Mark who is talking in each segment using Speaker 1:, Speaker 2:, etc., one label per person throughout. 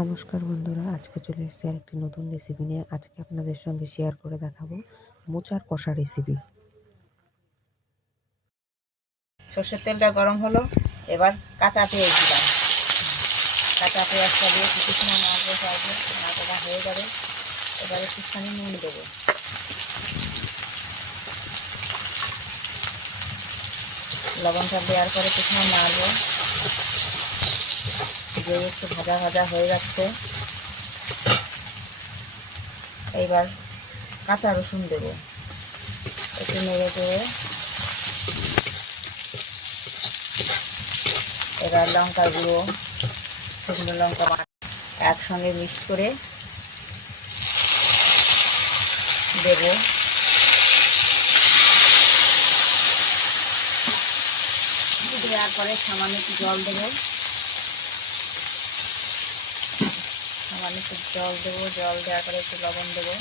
Speaker 1: নমস্কার বন্ধুরা, আজকে চলে এসেছি আর একটি নতুন রেসিপি নিয়ে। আজকে আপনাদের সঙ্গে শেয়ার করে দেখাবো মোচার কষা রেসিপি
Speaker 2: সর্ষের তেলটা গরম হলো, এবার কাঁচা পেঁয়াজ দিলাম। কাঁচা পেঁয়াজটা দিয়ে কিছু সময় নাড়বো চাড়বো নাড়াটা হয়ে যাবে। এবারে একটুখানি নুন দেবো। লবণটা দেওয়ার পরে কিছু সময় নাড়বো। যে একটু ভাজা ভাজা হয়ে যাচ্ছে। এইবার কাঁচা রসুন দেবো। একটু নেড়ে চেড়ে। এবার লঙ্কা গুঁড়ো, শুকনো লঙ্কা একসঙ্গে মিক্স করে দেবো। দেওয়ার পরে সামান্য একটু জল দেবো। সামান্য একটু জল দেবো, জল দেওয়ার পরে একটু লবণ দেবো।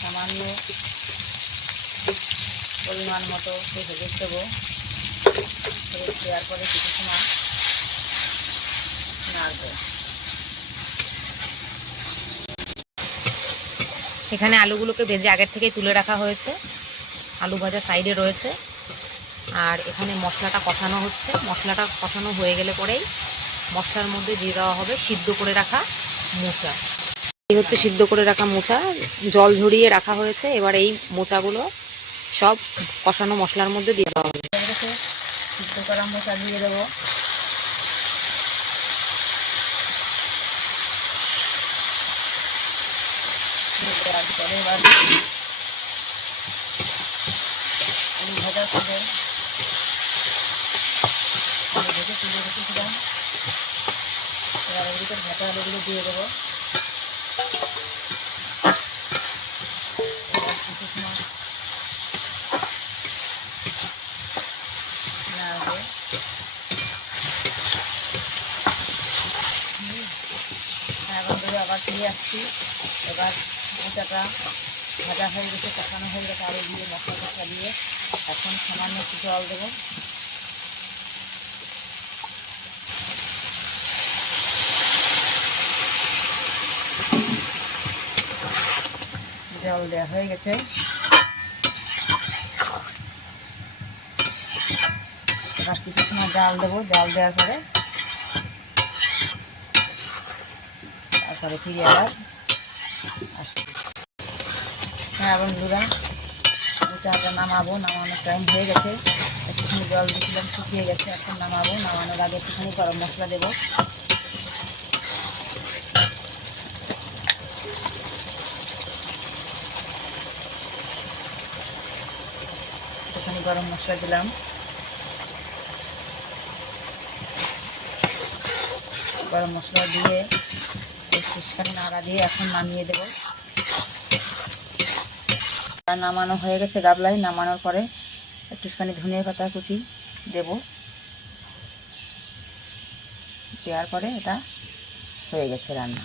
Speaker 2: সামান্য পরিমাণ মতো একটু দেবো। দেওয়ার পরে কিছু সময় নাড়বো।
Speaker 3: এখানে আলুগুলোকে ভেজে আগের থেকেই তুলে রাখা হয়েছে। আলু ভাজা সাইডে রয়েছে। আর এখানে মশলাটা কষানো হচ্ছে। মশলাটা কষানো হয়ে গেলে পরেই মশলার মধ্যে দিয়ে দেওয়া হবে সিদ্ধ করে রাখা মোচা। এই হচ্ছে সিদ্ধ করে রাখা মোচা। জল ঝরিয়ে রাখা হয়েছে। এবার এই মোচাগুলো সব কষানো মশলার মধ্যে দিয়ে দেওয়া হবে।
Speaker 2: সিদ্ধ করা মশলা দিয়ে দেবো। এবার করে আলু ভেজে তুলে রেখেছিলাম এবার এর ভিতর ভাজা আলুগুলো দিয়ে দেবো আবার ফিরে আসছি এবার মোচাটা ভাজা হয়ে গেছে কষানো হয়ে গেছে আরও দিয়ে মশলা টশলা দিয়ে এখন সামান্য একটু জল দেবো। জল দেওয়া হয়ে গেছে। এবার কিছু সময় জাল দেবো। জাল দেওয়ার পরে তারপরে ফিরে আবার আসছি। হ্যাঁ বন্ধুরা চাটা নামাবো। নামানোর টাইম হয়ে গেছে। একটুখানি জল দিয়েছিলাম, শুকিয়ে গেছে। এখন নামাবো। নামানোর আগে একটুখানি গরম মশলা দেবো। একটুখানি গরম মশলা দিলাম। গরম মশলা দিয়ে একটুখানি নাড়া দিয়ে এখন নামিয়ে দেবো। নামানো হয়ে গেছে গাবলায়, নামানোর পরে একটুখানি ধনিয়া পাতা কুচি দেব। দেওয়ার পরে এটা হয়ে গেছে রান্না।